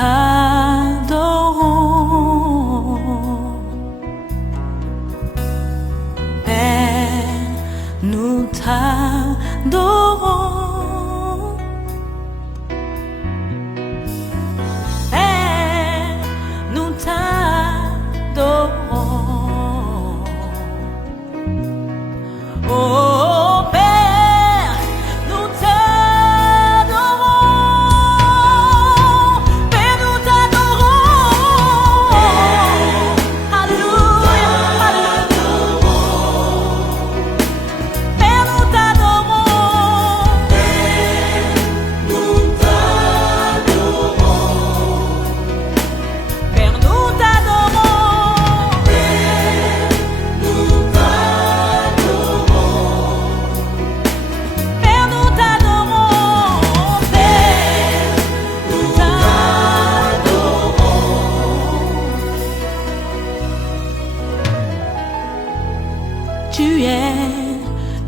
t'adorons. Père, nous t'adorons. Père, nous t'adorons. Oh Père, nous t'adorons. Père, nous t'adorons. Alléluia, alléluia. Père, nous t'adorons. Père, nous t'adorons. Père, nous t'adorons. Père, nous t'adorons. Père, nous t'adorons. Père, nous t'adorons. Tu es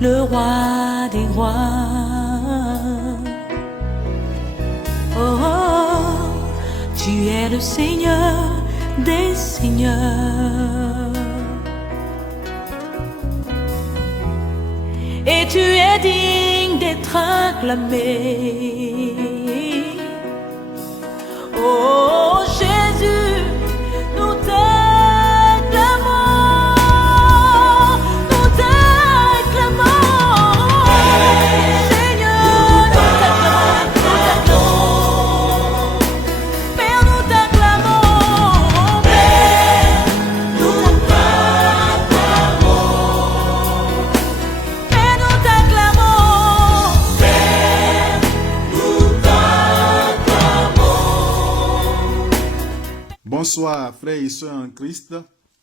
le roi des rois. Oh, oh, tu es le Seigneur des seigneurs. Et tu es digne d'être acclamé. Oh Jésus, nous t'acclamons, nous t'acclamons. Seigneur, nous t'acclamons. Père, nous t'acclamons. Père, nous t'acclamons. Père, nous t'acclamons. Père, nous t'acclamons. Bonsoir frères et sœurs en Christ,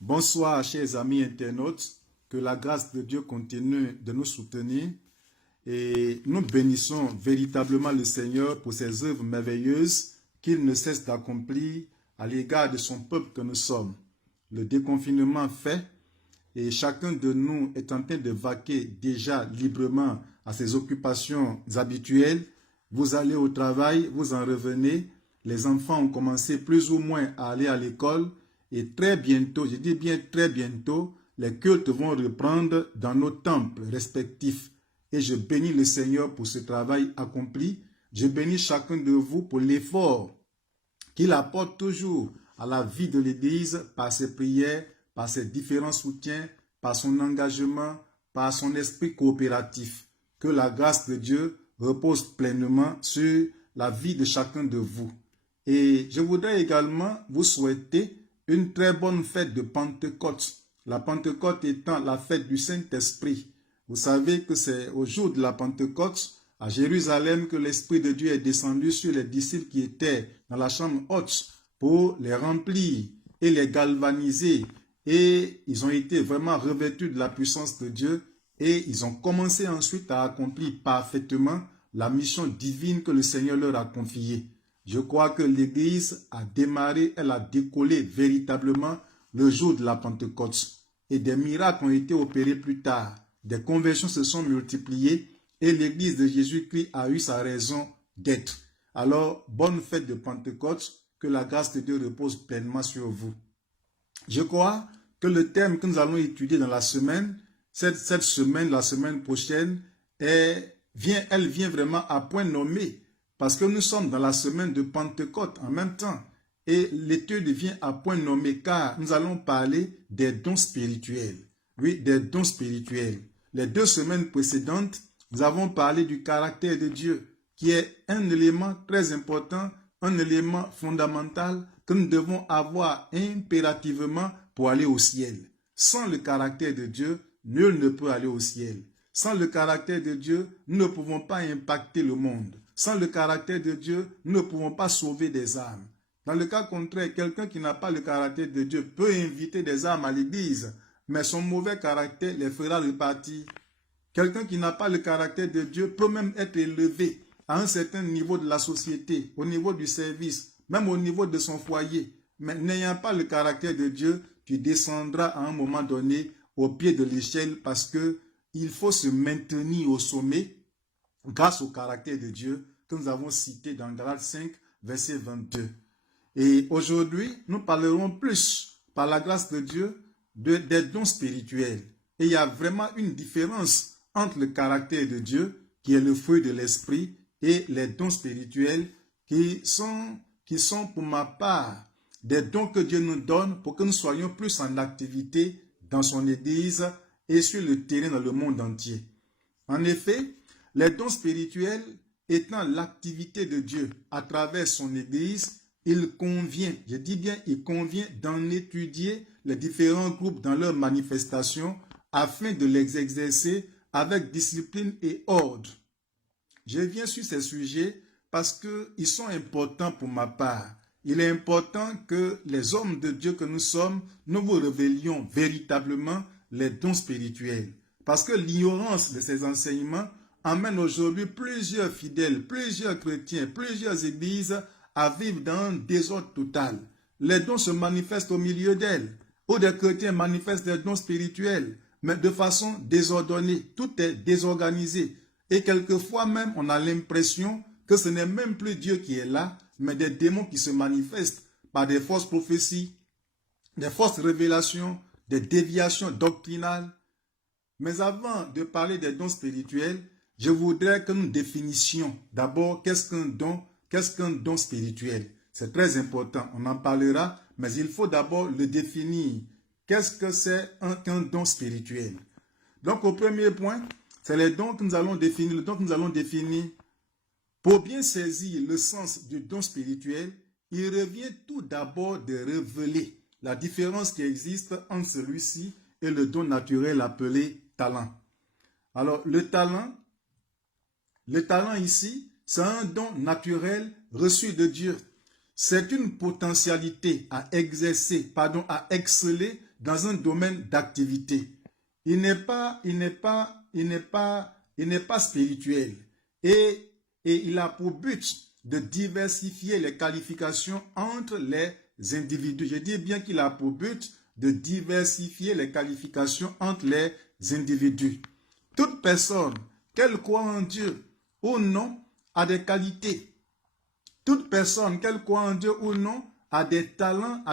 bonsoir chers amis internautes, que la grâce de Dieu continue de nous soutenir et nous bénissons véritablement le Seigneur pour ses œuvres merveilleuses qu'il ne cesse d'accomplir à l'égard de son peuple que nous sommes. Le déconfinement fait et chacun de nous est en train de vaquer déjà librement à ses occupations habituelles. Vous allez au travail, vous en revenez. Les enfants ont commencé plus ou moins à aller à l'école et très bientôt, je dis bien très bientôt, les cultes vont reprendre dans nos temples respectifs. Et je bénis le Seigneur pour ce travail accompli. Je bénis chacun de vous pour l'effort qu'il apporte toujours à la vie de l'Église par ses prières, par ses différents soutiens, par son engagement, par son esprit coopératif. Que la grâce de Dieu repose pleinement sur la vie de chacun de vous. Et je voudrais également vous souhaiter une très bonne fête de Pentecôte. La Pentecôte étant la fête du Saint-Esprit. Vous savez que c'est au jour de la Pentecôte, à Jérusalem, que l'Esprit de Dieu est descendu sur les disciples qui étaient dans la chambre haute pour les remplir et les galvaniser. Et ils ont été vraiment revêtus de la puissance de Dieu et ils ont commencé ensuite à accomplir parfaitement la mission divine que le Seigneur leur a confiée. Je crois que l'Église a démarré, elle a décollé véritablement le jour de la Pentecôte. Et des miracles ont été opérés plus tard. Des conversions se sont multipliées et l'Église de Jésus-Christ a eu sa raison d'être. Alors, bonne fête de Pentecôte, que la grâce de Dieu repose pleinement sur vous. Je crois que le thème que nous allons étudier dans la semaine, cette semaine, la semaine prochaine, elle vient vraiment à point nommé. Parce que nous sommes dans la semaine de Pentecôte en même temps. Et l'étude vient à point nommé car nous allons parler des dons spirituels. Oui, des dons spirituels. Les 2 semaines précédentes, nous avons parlé du caractère de Dieu, qui est un élément très important, un élément fondamental que nous devons avoir impérativement pour aller au ciel. Sans le caractère de Dieu, nul ne peut aller au ciel. Sans le caractère de Dieu, nous ne pouvons pas impacter le monde. Sans le caractère de Dieu, nous ne pouvons pas sauver des âmes. Dans le cas contraire, quelqu'un qui n'a pas le caractère de Dieu peut inviter des âmes à l'église, mais son mauvais caractère les fera repartir. Quelqu'un qui n'a pas le caractère de Dieu peut même être élevé à un certain niveau de la société, au niveau du service, même au niveau de son foyer. Mais n'ayant pas le caractère de Dieu, tu descendras à un moment donné au pied de l'échelle parce que il faut se maintenir au sommet grâce au caractère de Dieu que nous avons cité dans Galates 5, verset 22. Et aujourd'hui, nous parlerons plus, par la grâce de Dieu, des dons spirituels. Et il y a vraiment une différence entre le caractère de Dieu, qui est le fruit de l'esprit, et les dons spirituels qui sont pour ma part des dons que Dieu nous donne pour que nous soyons plus en activité dans son Église et sur le terrain dans le monde entier. En effet, les dons spirituels étant l'activité de Dieu à travers son Église, il convient, je dis bien il convient d'en étudier les différents groupes dans leurs manifestations afin de les exercer avec discipline et ordre. Je viens sur ces sujets parce qu'ils sont importants pour ma part. Il est important que les hommes de Dieu que nous sommes, nous vous révélions véritablement les dons spirituels. Parce que l'ignorance de ces enseignements amène aujourd'hui plusieurs fidèles, plusieurs chrétiens, plusieurs églises à vivre dans un désordre total. Les dons se manifestent au milieu d'elles, où des chrétiens manifestent des dons spirituels, mais de façon désordonnée. Tout est désorganisé. Et quelquefois même, on a l'impression que ce n'est même plus Dieu qui est là, mais des démons qui se manifestent par des fausses prophéties, des fausses révélations, des déviations doctrinales. Mais avant de parler des dons spirituels, je voudrais que nous définissions d'abord qu'est-ce qu'un don spirituel. C'est très important, on en parlera, mais il faut d'abord le définir. Qu'est-ce que c'est qu'un don spirituel? Donc au premier point, c'est les dons que nous allons définir, le don que nous allons définir. Pour bien saisir le sens du don spirituel, il revient tout d'abord de révéler la différence qui existe entre celui-ci et le don naturel appelé talent. Alors, le talent ici, c'est un don naturel reçu de Dieu. C'est une potentialité à exercer, à exceller dans un domaine d'activité. Il n'est pas spirituel. Et il a pour but de diversifier les qualifications entre les individus. Je dis bien qu'il a pour but de diversifier les qualifications entre les individus. Toute personne, qu'elle croit en Dieu ou non, a des qualités. Toute personne, qu'elle croit en Dieu ou non, a des talents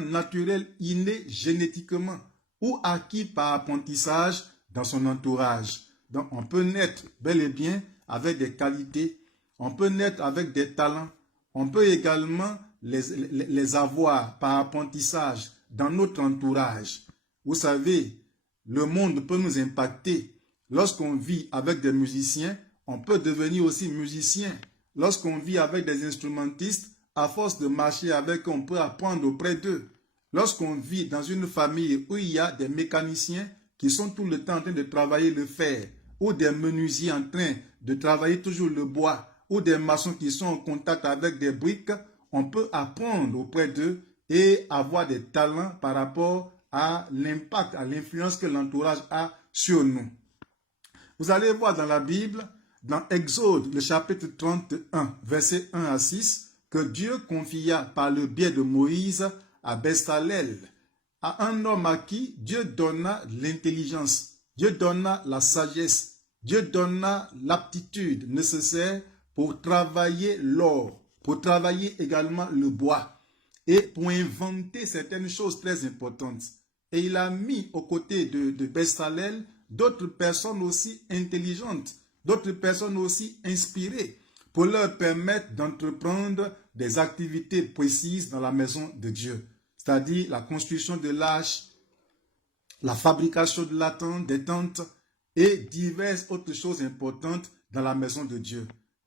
naturels innés génétiquement ou acquis par apprentissage dans son entourage. Donc, on peut naître bel et bien avec des qualités, on peut naître avec des talents, on peut également les avoir par apprentissage dans notre entourage. Vous savez, le monde peut nous impacter. Lorsqu'on vit avec des musiciens, on peut devenir aussi musicien. Lorsqu'on vit avec des instrumentistes, à force de marcher avec eux, on peut apprendre auprès d'eux. Lorsqu'on vit dans une famille où il y a des mécaniciens qui sont tout le temps en train de travailler le fer, ou des menuisiers en train de travailler toujours le bois, ou des maçons qui sont en contact avec des briques, on peut apprendre auprès d'eux et avoir des talents par rapport à l'impact, à l'influence que l'entourage a sur nous. Vous allez voir dans la Bible, dans Exode, le chapitre 31, versets 1 à 6, que Dieu confia par le biais de Moïse à Bessalel, à un homme à qui Dieu donna l'intelligence, Dieu donna la sagesse, Dieu donna l'aptitude nécessaire pour travailler l'or, pour travailler également le bois et pour inventer certaines choses très importantes. Et il a mis aux côtés de Bessalel d'autres personnes aussi intelligentes, d'autres personnes aussi inspirées pour leur permettre d'entreprendre des activités précises dans la maison de Dieu, c'est-à-dire la construction de l'arche, la fabrication de la tente, des tentes et diverses autres choses importantes dans la maison de Dieu.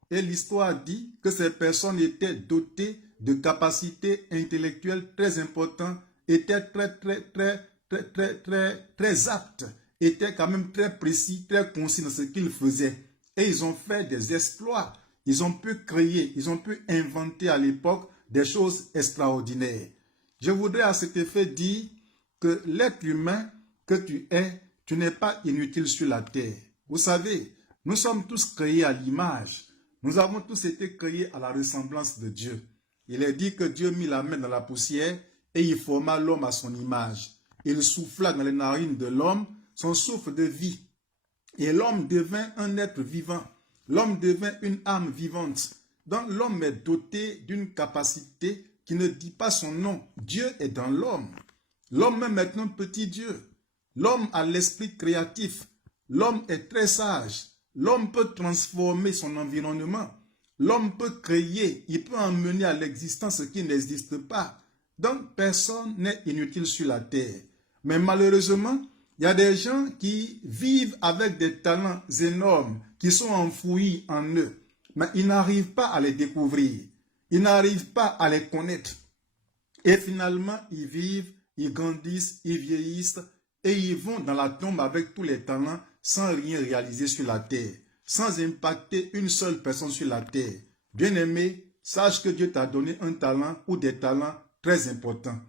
Et l'histoire dit que ces personnes étaient dotées de capacités intellectuelles très importantes, étaient très aptes, étaient quand même très précis, très concis dans ce qu'ils faisaient. Et ils ont fait des exploits. Ils ont pu créer, ils ont pu inventer à l'époque des choses extraordinaires. Je voudrais à cet effet dire que l'être humain que tu es, tu n'es pas inutile sur la terre. Vous savez, nous sommes tous créés à l'image. Nous avons tous été créés à la ressemblance de Dieu. Il est dit que Dieu mit la main dans la poussière et il forma l'homme à son image. Il souffla dans les narines de l'homme son souffle de vie. Et l'homme devint un être vivant. L'homme devint une âme vivante. Donc l'homme est doté d'une capacité qui ne dit pas son nom. Dieu est dans l'homme. L'homme même est un petit Dieu. L'homme a l'esprit créatif. L'homme est très sage. L'homme peut transformer son environnement. L'homme peut créer, il peut emmener à l'existence ce qui n'existe pas. Donc, personne n'est inutile sur la terre. Mais malheureusement, il y a des gens qui vivent avec des talents énormes, qui sont enfouis en eux. Mais ils n'arrivent pas à les découvrir. Ils n'arrivent pas à les connaître. Et finalement, ils vivent, ils grandissent, ils vieillissent et ils vont dans la tombe avec tous les talents sans rien réaliser sur la terre, sans impacter une seule personne sur la terre. Bien-aimé, sache que Dieu t'a donné un talent ou des talents très importants.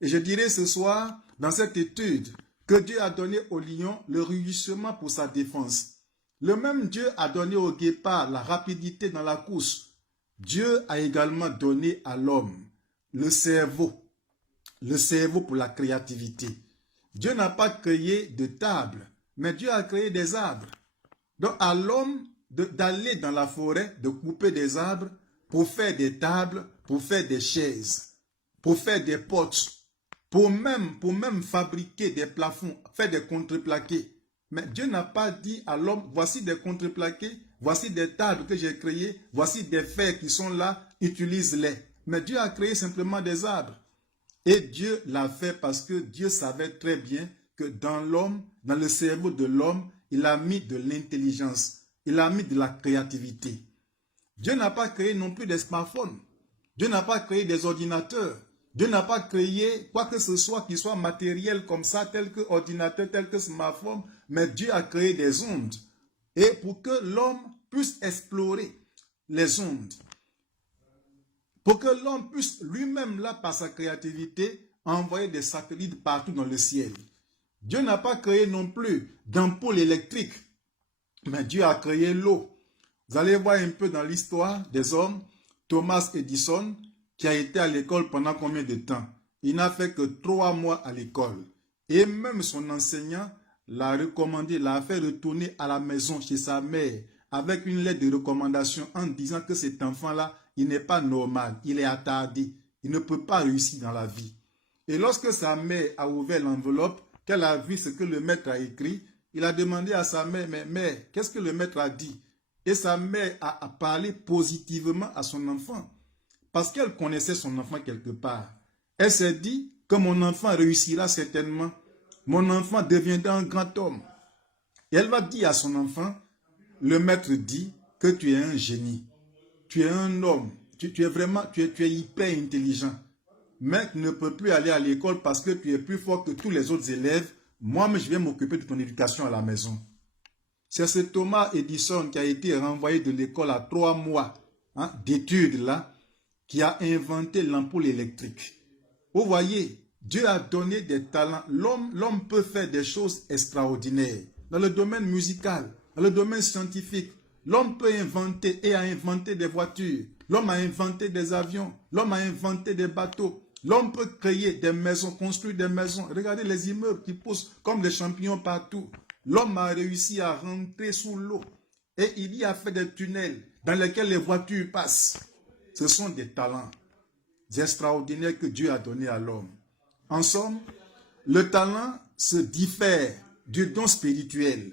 Et je dirais ce soir, dans cette étude, que Dieu a donné au lion le rugissement pour sa défense. Le même Dieu a donné au guépard la rapidité dans la course. Dieu a également donné à l'homme le cerveau pour la créativité. Dieu n'a pas créé de table, mais Dieu a créé des arbres. Donc à l'homme d'aller dans la forêt, de couper des arbres pour faire des tables, pour faire des chaises, pour faire des portes, pour même fabriquer des plafonds, faire des contreplaqués. Mais Dieu n'a pas dit à l'homme, voici des contreplaqués, voici des tables que j'ai créées, voici des fers qui sont là, utilise-les. Mais Dieu a créé simplement des arbres. Et Dieu l'a fait parce que Dieu savait très bien que dans l'homme, dans le cerveau de l'homme, il a mis de l'intelligence, il a mis de la créativité. Dieu n'a pas créé non plus des smartphones. Dieu n'a pas créé des ordinateurs. Dieu n'a pas créé quoi que ce soit qui soit matériel comme ça, tel que ordinateur, tel que smartphone, mais Dieu a créé des ondes. Et pour que l'homme puisse explorer les ondes, pour que l'homme puisse lui-même, là, par sa créativité, envoyer des satellites partout dans le ciel. Dieu n'a pas créé non plus d'ampoules électriques, mais Dieu a créé l'eau. Vous allez voir un peu dans l'histoire des hommes, Thomas Edison, qui a été à l'école pendant combien de temps? Il n'a fait que 3 mois à l'école. Et même son enseignant l'a recommandé, l'a fait retourner à la maison chez sa mère avec une lettre de recommandation en disant que cet enfant-là, il n'est pas normal, il est attardé, il ne peut pas réussir dans la vie. Et lorsque sa mère a ouvert l'enveloppe, qu'elle a vu ce que le maître a écrit, il a demandé à sa mère, mais mère, qu'est-ce que le maître a dit? Et sa mère a parlé positivement à son enfant, parce qu'elle connaissait son enfant quelque part. Elle s'est dit que mon enfant réussira certainement, mon enfant deviendra un grand homme. Et elle va dire à son enfant, le maître dit que tu es un génie. Tu es un homme, tu es hyper intelligent, mais tu ne peux plus aller à l'école parce que tu es plus fort que tous les autres élèves. Moi, je vais m'occuper de ton éducation à la maison. C'est ce Thomas Edison qui a été renvoyé de l'école à 3 mois d'études là, qui a inventé l'ampoule électrique. Vous voyez, Dieu a donné des talents. L'homme peut faire des choses extraordinaires dans le domaine musical, dans le domaine scientifique. L'homme peut inventer et a inventé des voitures. L'homme a inventé des avions. L'homme a inventé des bateaux. L'homme peut créer des maisons, construire des maisons. Regardez les immeubles qui poussent comme des champignons partout. L'homme a réussi à rentrer sous l'eau. Et il y a fait des tunnels dans lesquels les voitures passent. Ce sont des talents extraordinaires que Dieu a donnés à l'homme. En somme, le talent se diffère du don spirituel.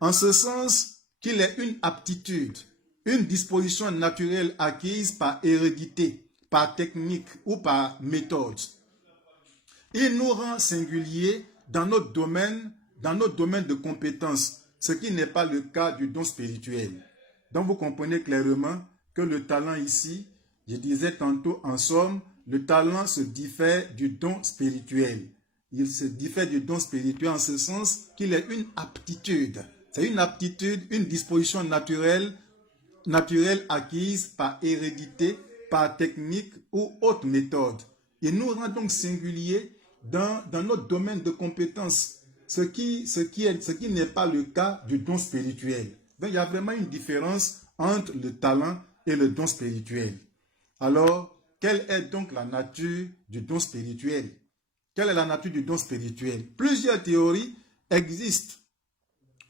En ce sens qu'il est une aptitude, une disposition naturelle acquise par hérédité, par technique ou par méthode. Il nous rend singuliers dans notre domaine de compétences, ce qui n'est pas le cas du don spirituel. Donc vous comprenez clairement que le talent ici, je disais tantôt en somme, le talent se diffère du don spirituel. Il se diffère du don spirituel en ce sens qu'il est une aptitude. C'est une aptitude, une disposition naturelle acquise par hérédité, par technique ou autre méthode. Il nous rend donc singuliers dans notre domaine de compétences, ce qui n'est pas le cas du don spirituel. Donc il y a vraiment une différence entre le talent et le don spirituel. Alors, quelle est donc la nature du don spirituel? Quelle est la nature du don spirituel? Plusieurs théories existent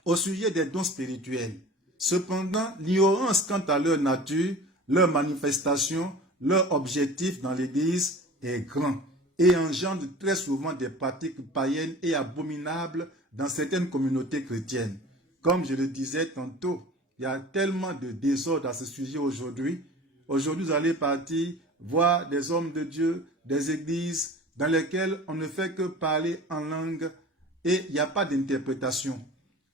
au sujet des dons spirituels. Cependant, l'ignorance quant à leur nature, leur manifestation, leur objectif dans l'Église est grand et engendre très souvent des pratiques païennes et abominables dans certaines communautés chrétiennes. Comme je le disais tantôt, il y a tellement de désordre à ce sujet aujourd'hui. Aujourd'hui, vous allez partir voir des hommes de Dieu, des églises dans lesquelles on ne fait que parler en langue et il n'y a pas d'interprétation.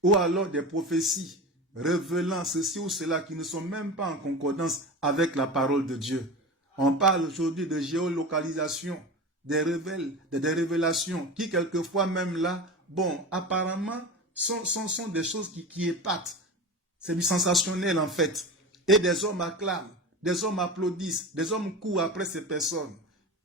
Ou alors des prophéties révélant ceci ou cela qui ne sont même pas en concordance avec la parole de Dieu. On parle aujourd'hui de géolocalisation, des révélations qui quelquefois même là, bon, apparemment, sont des choses qui épatent. C'est du sensationnel en fait. Et des hommes acclament, des hommes applaudissent, des hommes courent après ces personnes.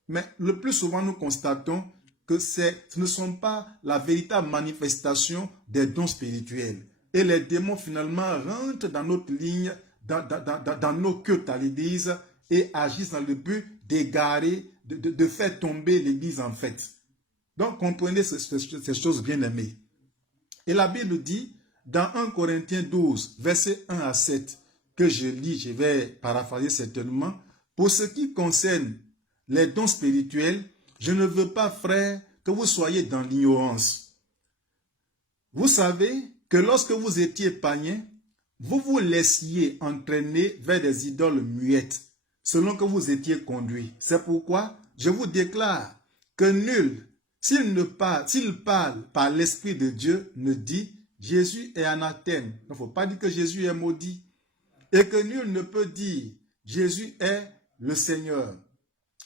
Mais le plus souvent, nous constatons que ce ne sont pas la véritable manifestation des dons spirituels. Et les démons finalement rentrent dans notre ligne, dans nos cultes à l'église et agissent dans le but d'égarer, de faire tomber l'église en fait. Donc comprenez ces choses bien aimées. Et la Bible dit, dans 1 Corinthiens 12, versets 1 à 7, que je lis, je vais paraphraser certainement, pour ce qui concerne les dons spirituels, je ne veux pas, frères, que vous soyez dans l'ignorance. Vous savez que lorsque vous étiez païens, vous vous laissiez entraîner vers des idoles muettes, selon que vous étiez conduits. C'est pourquoi je vous déclare que nul, s'il parle par l'Esprit de Dieu, ne dit Jésus est anathème. Il ne faut pas dire que Jésus est maudit. Et que nul ne peut dire Jésus est le Seigneur,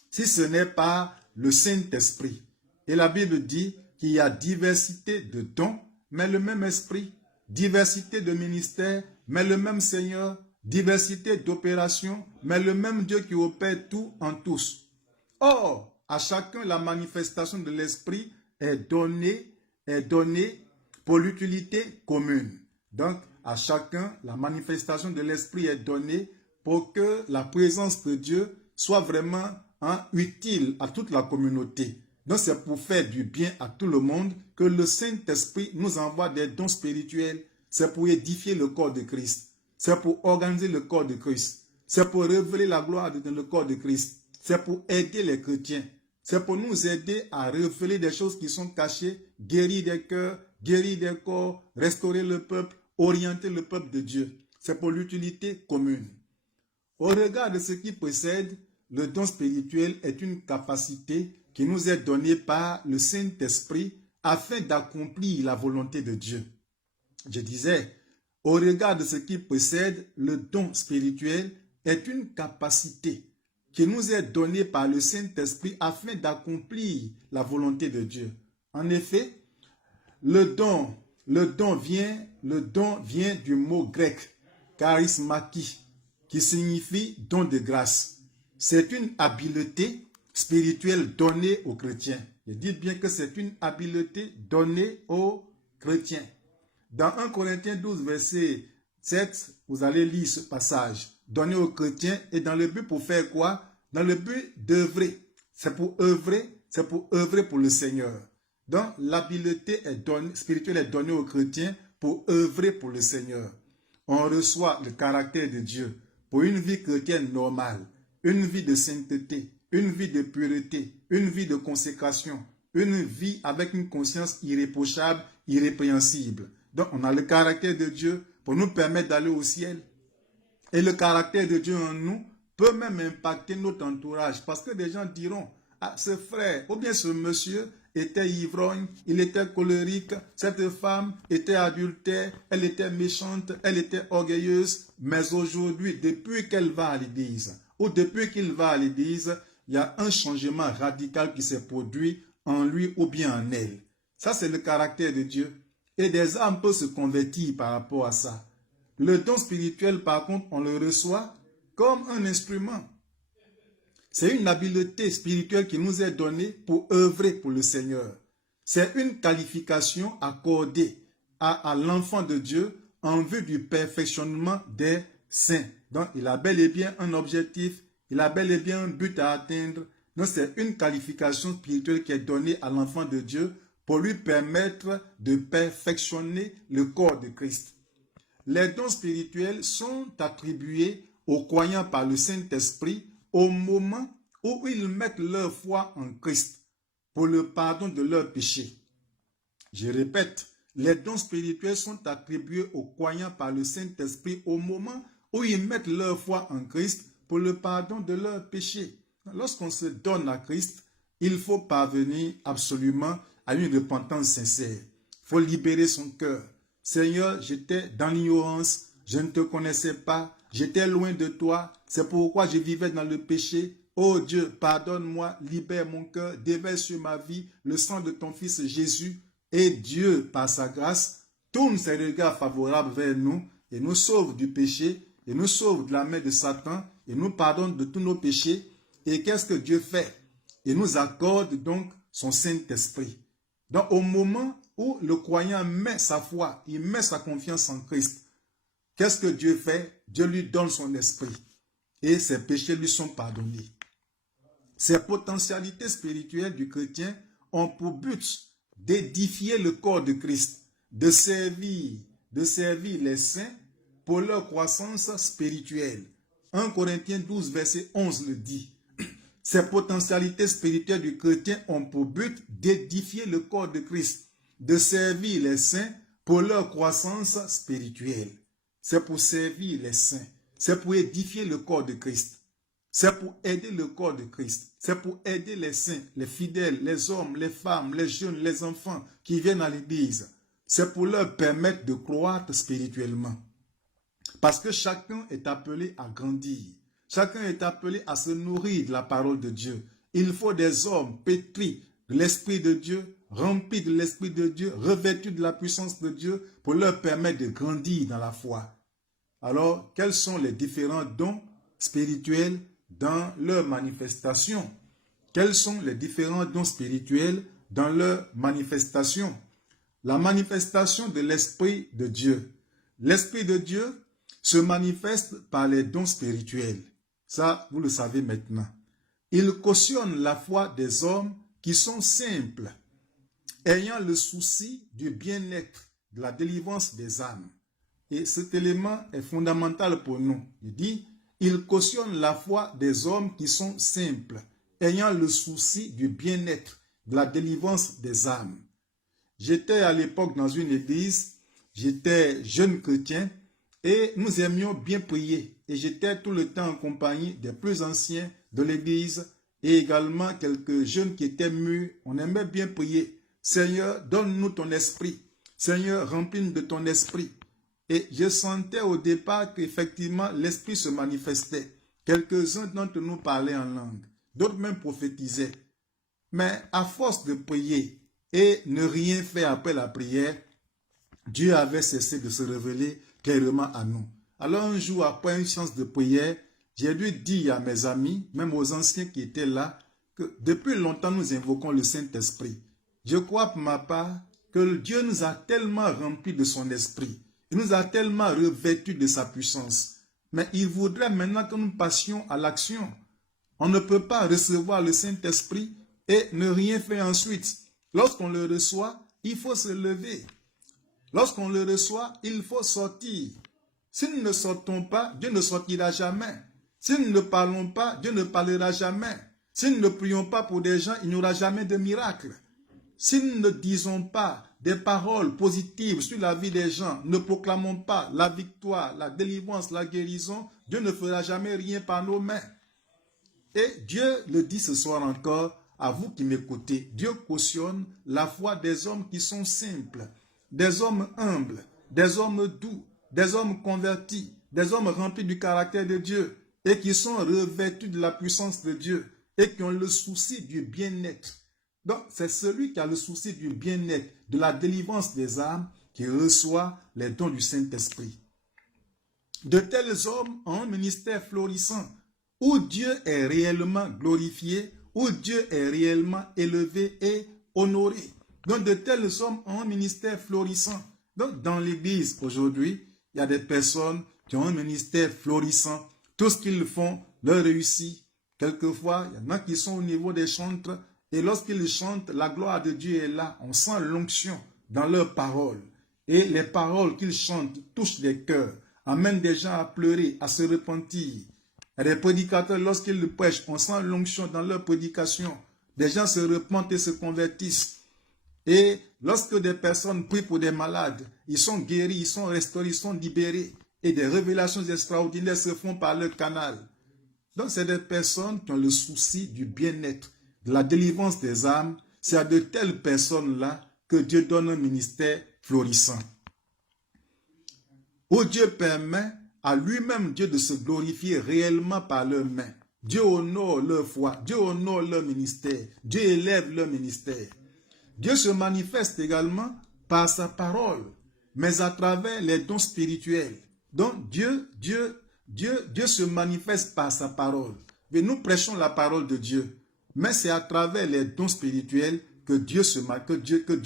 si ce n'est pas le Saint-Esprit. Et la Bible dit qu'il y a diversité de dons, mais le même Esprit, diversité de ministères, mais le même Seigneur, diversité d'opérations, mais le même Dieu qui opère tout en tous. Or, à chacun, la manifestation de l'Esprit est donnée pour l'utilité commune. Donc, à chacun, la manifestation de l'Esprit est donnée pour que la présence de Dieu soit vraiment utile à toute la communauté. Donc, c'est pour faire du bien à tout le monde que le Saint-Esprit nous envoie des dons spirituels. C'est pour édifier le corps de Christ. C'est pour organiser le corps de Christ. C'est pour révéler la gloire dans le corps de Christ. C'est pour aider les chrétiens. C'est pour nous aider à révéler des choses qui sont cachées, guérir des cœurs, guérir des corps, restaurer le peuple, orienter le peuple de Dieu. C'est pour l'utilité commune. Au regard de ce qui précède, le don spirituel est une capacité qui nous est donnée par le Saint-Esprit afin d'accomplir la volonté de Dieu. Je disais, au regard de ce qui précède, le don spirituel est une capacité qui nous est donnée par le Saint-Esprit afin d'accomplir la volonté de Dieu. En effet, le don vient du mot grec charismaki, qui signifie don de grâce. C'est une habileté spirituelle donnée aux chrétiens. Je dis bien que c'est une habileté donnée aux chrétiens. Dans 1 Corinthiens 12, verset 7, vous allez lire ce passage. Donné aux chrétiens et dans le but pour faire quoi? Dans le but d'œuvrer. C'est pour œuvrer pour le Seigneur. Donc, l'habileté spirituelle est donnée aux chrétiens pour œuvrer pour le Seigneur. On reçoit le caractère de Dieu pour une vie chrétienne normale, une vie de sainteté, une vie de pureté, une vie de consécration, une vie avec une conscience irréprochable, irrépréhensible. Donc, on a le caractère de Dieu pour nous permettre d'aller au ciel. Et le caractère de Dieu en nous peut même impacter notre entourage. Parce que des gens diront, ah, ce frère, ou bien ce monsieur était ivrogne, il était colérique, cette femme était adultère, elle était méchante, elle était orgueilleuse. Mais aujourd'hui, depuis qu'elle va à l'église, ou depuis qu'il va à l'église, il y a un changement radical qui s'est produit en lui ou bien en elle. Ça, c'est le caractère de Dieu. Et des âmes peuvent se convertir par rapport à ça. Le don spirituel, par contre, on le reçoit comme un instrument. C'est une habileté spirituelle qui nous est donnée pour œuvrer pour le Seigneur. C'est une qualification accordée à l'enfant de Dieu en vue du perfectionnement des saints. Donc, il a bel et bien un objectif, il a bel et bien un but à atteindre. Donc, c'est une qualification spirituelle qui est donnée à l'enfant de Dieu pour lui permettre de perfectionner le corps de Christ. Les dons spirituels sont attribués aux croyants par le Saint-Esprit au moment où ils mettent leur foi en Christ pour le pardon de leurs péchés. Je répète, les dons spirituels sont attribués aux croyants par le Saint-Esprit au moment où ils mettent leur foi en Christ pour le pardon de leurs péchés. Lorsqu'on se donne à Christ, il faut parvenir absolument à une repentance sincère. Il faut libérer son cœur. Seigneur, j'étais dans l'ignorance, je ne te connaissais pas, j'étais loin de toi, c'est pourquoi je vivais dans le péché. Oh Dieu, pardonne-moi, libère mon cœur, déverse sur ma vie le sang de ton Fils Jésus. Et Dieu, par sa grâce, tourne ses regards favorables vers nous et nous sauve du péché, et nous sauve de la main de Satan, et nous pardonne de tous nos péchés. Et qu'est-ce que Dieu fait? Il nous accorde donc son Saint-Esprit. Donc au moment où le croyant met sa foi, il met sa confiance en Christ, qu'est-ce que Dieu fait? Dieu lui donne son esprit et ses péchés lui sont pardonnés. Ces potentialités spirituelles du chrétien ont pour but d'édifier le corps de Christ, de servir les saints pour leur croissance spirituelle. 1 Corinthiens 12, verset 11 le dit. Ces potentialités spirituelles du chrétien ont pour but d'édifier le corps de Christ, de servir les saints pour leur croissance spirituelle. C'est pour servir les saints, c'est pour édifier le corps de Christ. C'est pour aider le corps de Christ. C'est pour aider les saints, les fidèles, les hommes, les femmes, les jeunes, les enfants qui viennent à l'église. C'est pour leur permettre de croître spirituellement. Parce que chacun est appelé à grandir. Chacun est appelé à se nourrir de la parole de Dieu. Il faut des hommes pétris de l'Esprit de Dieu, remplis de l'Esprit de Dieu, revêtus de la puissance de Dieu pour leur permettre de grandir dans la foi. Alors, quels sont les différents dons spirituels dans leur manifestation? Quels sont les différents dons spirituels dans leur manifestation? La manifestation de l'Esprit de Dieu. L'Esprit de Dieu se manifeste par les dons spirituels. Ça, vous le savez maintenant. Il cautionne la foi des hommes qui sont simples, ayant le souci du bien-être, de la délivrance des âmes. Et cet élément est fondamental pour nous. Il dit, il cautionne la foi des hommes qui sont simples, ayant le souci du bien-être, de la délivrance des âmes. J'étais à l'époque dans une église, j'étais jeune chrétien et nous aimions bien prier. Et j'étais tout le temps en compagnie des plus anciens de l'église et également quelques jeunes qui étaient mûrs. On aimait bien prier. Seigneur, donne-nous ton esprit. Seigneur, remplis-nous de ton esprit. Et je sentais au départ qu'effectivement l'esprit se manifestait. Quelques-uns d'entre nous parlaient en langue. D'autres même prophétisaient. Mais à force de prier et ne rien faire après la prière, Dieu avait cessé de se révéler clairement à nous. Alors un jour, après une séance de prière, j'ai dû dire à mes amis, même aux anciens qui étaient là, que depuis longtemps nous invoquons le Saint-Esprit. Je crois pour ma part que Dieu nous a tellement remplis de son esprit. Il nous a tellement revêtus de sa puissance. Mais il voudrait maintenant que nous passions à l'action. On ne peut pas recevoir le Saint-Esprit et ne rien faire ensuite. Lorsqu'on le reçoit, il faut se lever. Lorsqu'on le reçoit, il faut sortir. Si nous ne sortons pas, Dieu ne sortira jamais. Si nous ne parlons pas, Dieu ne parlera jamais. Si nous ne prions pas pour des gens, il n'y aura jamais de miracle. Si nous ne disons pas des paroles positives sur la vie des gens, ne proclamons pas la victoire, la délivrance, la guérison, Dieu ne fera jamais rien par nos mains. Et Dieu le dit ce soir encore, à vous qui m'écoutez, Dieu cautionne la foi des hommes qui sont simples, des hommes humbles, des hommes doux, des hommes convertis, des hommes remplis du caractère de Dieu et qui sont revêtus de la puissance de Dieu et qui ont le souci du bien-être. Donc, c'est celui qui a le souci du bien-être, de la délivrance des âmes, qui reçoit les dons du Saint-Esprit. De tels hommes ont un ministère florissant, où Dieu est réellement glorifié, où Dieu est réellement élevé et honoré. Donc, de tels hommes ont un ministère florissant. Donc, dans l'Église, aujourd'hui, il y a des personnes qui ont un ministère florissant. Tout ce qu'ils font leur réussit. Quelquefois, il y en a qui sont au niveau des chantres, et lorsqu'ils chantent, la gloire de Dieu est là. On sent l'onction dans leurs paroles. Et les paroles qu'ils chantent touchent les cœurs, amènent des gens à pleurer, à se repentir. Il y a des prédicateurs, lorsqu'ils prêchent, on sent l'onction dans leur prédication. Des gens se repentent et se convertissent. Et lorsque des personnes prient pour des malades, ils sont guéris, ils sont restaurés, ils sont libérés. Et des révélations extraordinaires se font par leur canal. Donc, c'est des personnes qui ont le souci du bien-être, de la délivrance des âmes. C'est à de telles personnes-là que Dieu donne un ministère florissant. Où Dieu permet à lui-même Dieu de se glorifier réellement par leurs mains. Dieu honore leur foi, Dieu honore leur ministère, Dieu élève leur ministère. Dieu se manifeste également par sa parole, mais à travers les dons spirituels. Donc Dieu se manifeste par sa parole. Mais nous prêchons la parole de Dieu, mais c'est à travers les dons spirituels que Dieu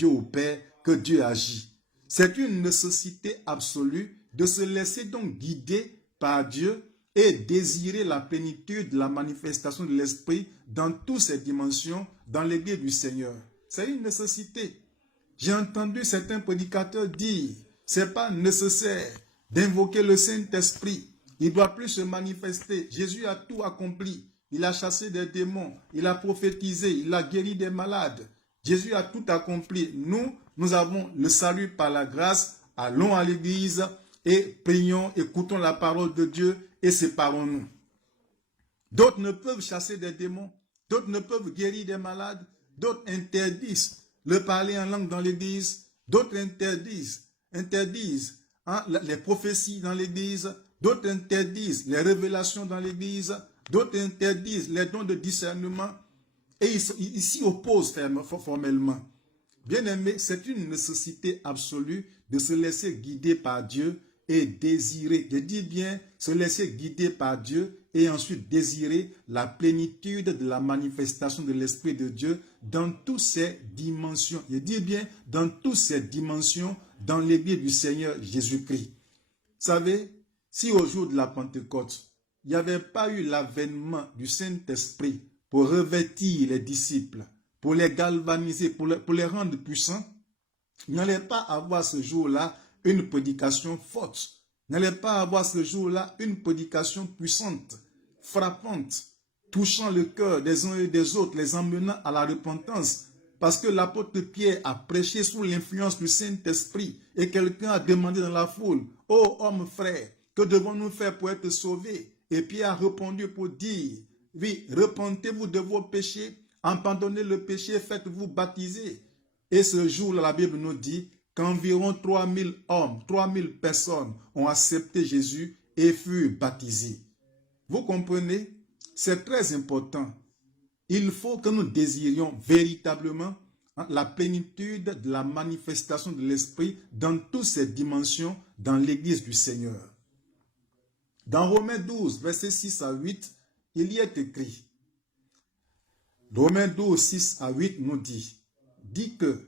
opère, que Dieu agit. C'est une nécessité absolue de se laisser donc guider par Dieu et désirer la plénitude de la manifestation de l'Esprit dans toutes ses dimensions dans l'Église du Seigneur. C'est une nécessité. J'ai entendu certains prédicateurs dire, c'est pas nécessaire d'invoquer le Saint-Esprit. Il ne doit plus se manifester. Jésus a tout accompli. Il a chassé des démons, il a prophétisé, il a guéri des malades. Jésus a tout accompli. Nous avons le salut par la grâce. Allons à l'église et prions, écoutons la parole de Dieu et séparons-nous. D'autres ne peuvent chasser des démons, d'autres ne peuvent guérir des malades, d'autres interdisent le parler en langue dans l'église, d'autres interdisent les prophéties dans l'église, d'autres interdisent les révélations dans l'église, d'autres interdisent les dons de discernement et ils s'y opposent formellement. Bien-aimé, c'est une nécessité absolue de se laisser guider par Dieu et désirer, je dis bien, se laisser guider par Dieu et ensuite désirer la plénitude de la manifestation de l'Esprit de Dieu dans toutes ses dimensions. Je dis bien, dans toutes ses dimensions, dans l'Église du Seigneur Jésus-Christ. Vous savez, si au jour de la Pentecôte, il n'y avait pas eu l'avènement du Saint-Esprit pour revêtir les disciples, pour les galvaniser, pour les rendre puissants, il n'allait pas avoir ce jour-là une prédication forte. Il n'allait pas avoir ce jour-là une prédication puissante, frappante, touchant le cœur des uns et des autres, les emmenant à la repentance. Parce que l'apôtre Pierre a prêché sous l'influence du Saint-Esprit et quelqu'un a demandé dans la foule, « Ô homme frère, que devons-nous faire pour être sauvés ?» Et Pierre a répondu pour dire, « Oui, repentez-vous de vos péchés, abandonnez le péché, faites-vous baptiser. » Et ce jour-là, la Bible nous dit qu'environ 3000 hommes, 3000 personnes ont accepté Jésus et furent baptisés. Vous comprenez? C'est très important. Il faut que nous désirions véritablement la plénitude de la manifestation de l'Esprit dans toutes ses dimensions dans l'Église du Seigneur. Dans Romains 12, versets 6 à 8, il y est écrit, Romains 12, 6 à 8 nous dit que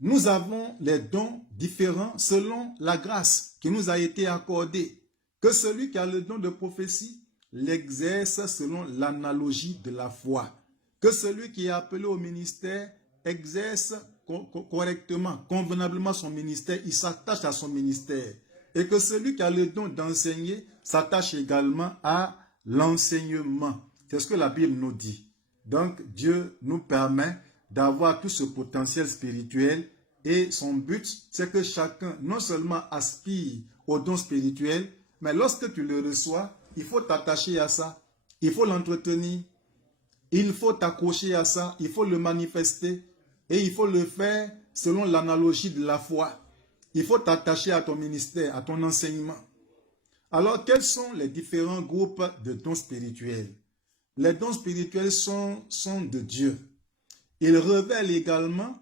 nous avons les dons différents selon la grâce qui nous a été accordée, que celui qui a le don de prophétie l'exerce selon l'analogie de la foi, que celui qui est appelé au ministère exerce correctement, convenablement son ministère, il s'attache à son ministère, et que celui qui a le don d'enseigner s'attache également à l'enseignement. C'est ce que la Bible nous dit. Donc Dieu nous permet d'avoir tout ce potentiel spirituel et son but, c'est que chacun non seulement aspire au don spirituel, mais lorsque tu le reçois, il faut t'attacher à ça, il faut l'entretenir, il faut t'accrocher à ça, il faut le manifester et il faut le faire selon l'analogie de la foi. Il faut t'attacher à ton ministère, à ton enseignement. Alors, quels sont les différents groupes de dons spirituels? Les dons spirituels sont de Dieu. Ils relèvent également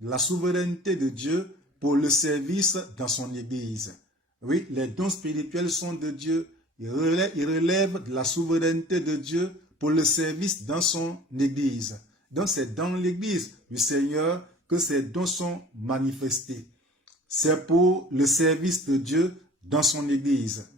la souveraineté de Dieu pour le service dans son Église. Oui, les dons spirituels sont de Dieu. Ils relèvent de la souveraineté de Dieu pour le service dans son Église. Donc c'est dans l'Église du Seigneur que ces dons sont manifestés. C'est pour le service de Dieu dans son Église.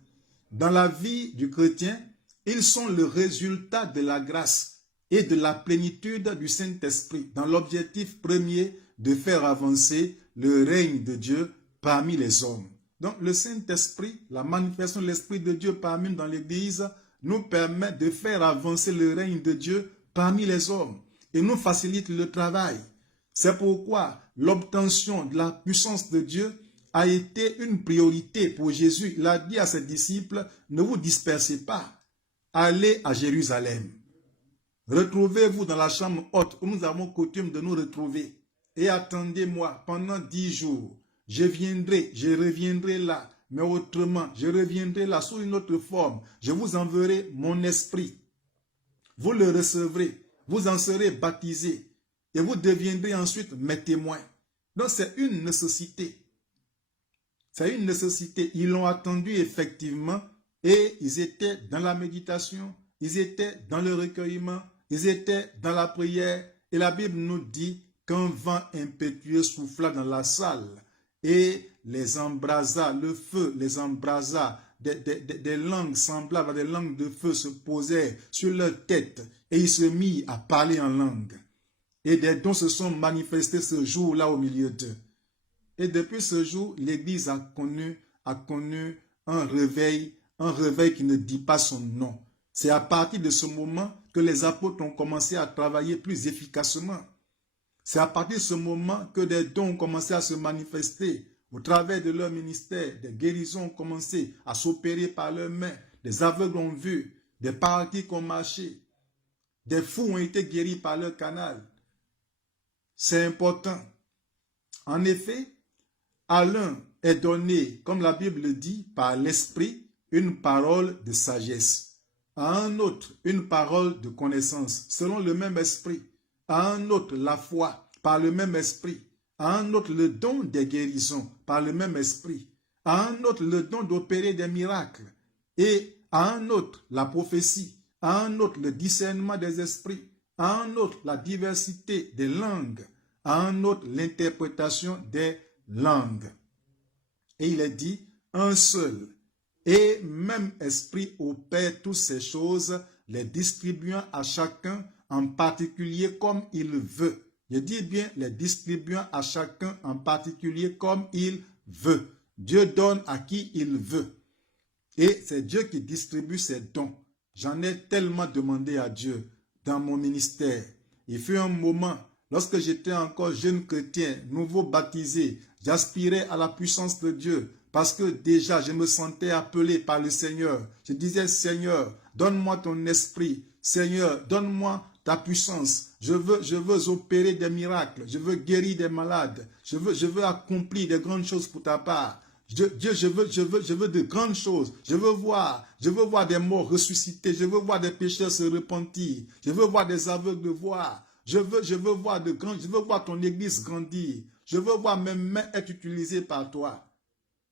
Dans la vie du chrétien, ils sont le résultat de la grâce et de la plénitude du Saint-Esprit dans l'objectif premier de faire avancer le règne de Dieu parmi les hommes. Donc le Saint-Esprit, la manifestation de l'Esprit de Dieu parmi nous dans l'Église, nous permet de faire avancer le règne de Dieu parmi les hommes et nous facilite le travail. C'est pourquoi l'obtention de la puissance de Dieu a été une priorité pour Jésus. Il a dit à ses disciples, ne vous dispersez pas, allez à Jérusalem. Retrouvez-vous dans la chambre haute où nous avons coutume de nous retrouver et attendez-moi pendant 10 jours. Je reviendrai là, mais autrement, je reviendrai là sous une autre forme. Je vous enverrai mon esprit. Vous le recevrez, vous en serez baptisés et vous deviendrez ensuite mes témoins. Donc c'est une nécessité. C'est une nécessité. Ils l'ont attendu effectivement et ils étaient dans la méditation, ils étaient dans le recueillement, ils étaient dans la prière. Et la Bible nous dit qu'un vent impétueux souffla dans la salle et les embrasa, le feu les embrasa, des langues semblables à des langues de feu se posaient sur leur tête et ils se mirent à parler en langue. Et des dons se sont manifestés ce jour-là au milieu d'eux. Et depuis ce jour, l'Église a connu un réveil qui ne dit pas son nom. C'est à partir de ce moment que les apôtres ont commencé à travailler plus efficacement. C'est à partir de ce moment que des dons ont commencé à se manifester. Au travers de leur ministère, des guérisons ont commencé à s'opérer par leurs mains. Des aveugles ont vu, des paralytiques ont marché. Des fous ont été guéris par leur canal. C'est important. En effet, à l'un est donné, comme la Bible le dit, par l'esprit, une parole de sagesse. À un autre, une parole de connaissance, selon le même esprit. À un autre, la foi, par le même esprit. À un autre, le don des guérisons, par le même esprit. À un autre, le don d'opérer des miracles. Et à un autre, la prophétie. À un autre, le discernement des esprits. À un autre, la diversité des langues. À un autre, l'interprétation des langues. Et il est dit, un seul et même esprit opère toutes ces choses, les distribuant à chacun en particulier comme il veut. Je dis bien, les distribuant à chacun en particulier comme il veut. Dieu donne à qui il veut. Et c'est Dieu qui distribue ses dons. J'en ai tellement demandé à Dieu dans mon ministère. Il fut un moment, lorsque j'étais encore jeune chrétien, nouveau baptisé, j'aspirais à la puissance de Dieu parce que déjà je me sentais appelé par le Seigneur. Je disais, Seigneur, donne-moi ton esprit. Seigneur, donne-moi ta puissance. Je veux opérer des miracles. Je veux guérir des malades. Je veux accomplir des grandes choses pour ta part. Dieu, je veux de grandes choses. Je veux voir des morts ressuscités. Je veux voir des pécheurs se repentir. Je veux voir des aveugles voir. Je veux voir ton église grandir. Je veux voir mes mains être utilisées par toi.